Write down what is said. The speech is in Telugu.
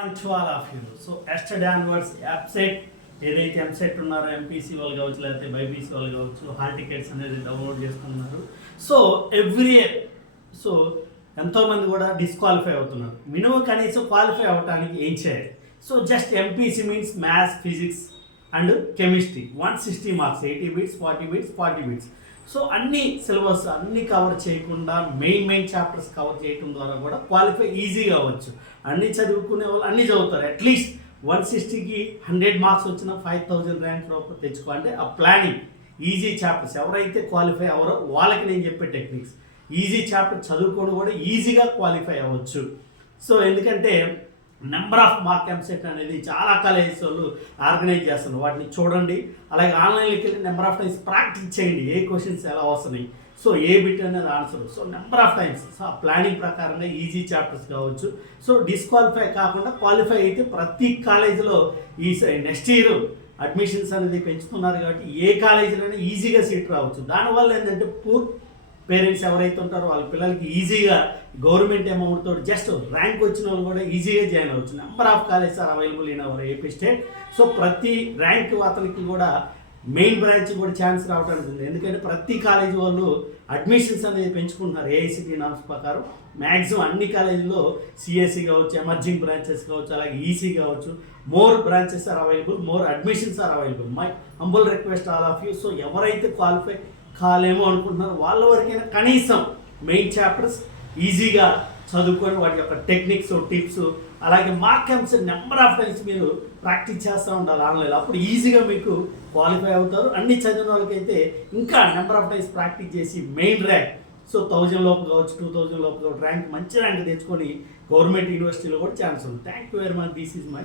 To all of you. So yesterday onwards, AppSet ఏదైతే ఎంసెట్ ఉన్నారో ఎంపీసీ వాళ్ళు కావచ్చు లేకపోతే బైపీసీ వాళ్ళు కావచ్చు హాల్ టికెట్స్ అనేది డౌన్లోడ్ చేసుకున్నారు. సో ఎవ్రీ ఇయర్ ఎంతోమంది కూడా డిస్క్వాలిఫై అవుతున్నారు. మినిమం కనీసం క్వాలిఫై అవ్వడానికి ఏం చేయాలి? So just MPC means maths, physics and chemistry 160 marks, 80 bits, 40 bits, 40 bits. So అన్ని సిలబస్ అన్ని కవర్ చేయకుండా మెయిన్ చాప్టర్స్ కవర్ చేయడం ద్వారా కూడా క్వాలిఫై ఈజీగా అవ్వచ్చు. అన్ని చదువుకునే వాళ్ళు అన్ని చదువుతారు. అట్లీస్ట్ 160కి 100 మార్క్స్ వచ్చిన 5000 ర్యాంక్ లోపల తెచ్చుకో అంటే ఆ ప్లానింగ్ ఈజీ చాప్టర్స్ ఎవరైతే క్వాలిఫై అవ్వరో వాళ్ళకి నేను చెప్పే టెక్నిక్స్ ఈజీ చాప్టర్ చదువుకోవడం కూడా ఈజీగా క్వాలిఫై అవ్వచ్చు. సో ఎందుకంటే నెంబర్ ఆఫ్ మార్క్ ఎంసెట్ అనేది చాలా కాలేజెస్ వాళ్ళు ఆర్గనైజ్ చేస్తున్నారు. వాటిని చూడండి, అలాగే ఆన్లైన్లోకి వెళ్ళి నెంబర్ ఆఫ్ టైమ్స్ ప్రాక్టీస్ చేయండి. ఏ క్వశ్చన్స్ ఎలా వస్తున్నాయి, సో ఏ బిట్ అనేది answer, so number of times. So ఆ ప్లానింగ్ ప్రకారంగా ఈజీ చాప్టర్స్ కావచ్చు. సో డిస్క్వాలిఫై కాకుండా క్వాలిఫై అయితే ప్రతి కాలేజీలో ఈ నెక్స్ట్ ఇయర్ అడ్మిషన్స్ అనేది పెంచుతున్నారు కాబట్టి ఏ కాలేజీలోనే ఈజీగా సీట్ రావచ్చు. దానివల్ల ఏంటంటే పూర్ పేరెంట్స్ ఎవరైతే ఉంటారో వాళ్ళ పిల్లలకి ఈజీగా గవర్నమెంట్ అమౌంట్ తోటి జస్ట్ ర్యాంక్ వచ్చిన వాళ్ళు కూడా ఈజీగా జాయిన్ అవ్వచ్చు. Number of colleges are available in our AP state. So ప్రతి ర్యాంక్ అతనికి కూడా మెయిన్ బ్రాంచ్ కూడా ఛాన్స్ రావడానికి ఉంది. ఎందుకంటే ప్రతి కాలేజీ వాళ్ళు అడ్మిషన్స్ అనేది పెంచుకుంటున్నారు. ఏఐసిటి నామ్స్ ప్రకారం మ్యాక్సిమం అన్ని కాలేజీల్లో సిఎస్సి కావచ్చు, ఎమర్జింగ్ బ్రాంచెస్ కావచ్చు, అలాగే ఈసీ కావచ్చు, more branches are available, more admissions are available. My humble request all of you. So ఎవరైతే క్వాలిఫై కాలేమో అనుకుంటున్నారు వాళ్ళ వరకైనా కనీసం మెయిన్ చాప్టర్స్ ఈజీగా చదువుకొని వాటి యొక్క టెక్నిక్స్, టిప్స్, అలాగే mark EAMCET number of times మీరు ప్రాక్టీస్ చేస్తూ ఉండాలి ఆన్లైన్లో. అప్పుడు ఈజీగా మీకు క్వాలిఫై అవుతారు. అన్ని చదివిన వాళ్ళకైతే ఇంకా నెంబర్ ఆఫ్ టైమ్స్ ప్రాక్టీస్ చేసి మెయిన్ ర్యాంక్, సో 1000 లోపు కావచ్చు, 2000 లోపు కావచ్చు ర్యాంక్, మంచి ర్యాంక్ తెచ్చుకొని గవర్నమెంట్ యూనివర్సిటీలో కూడా ఛాన్స్ ఉంది. Thank you very much. This is my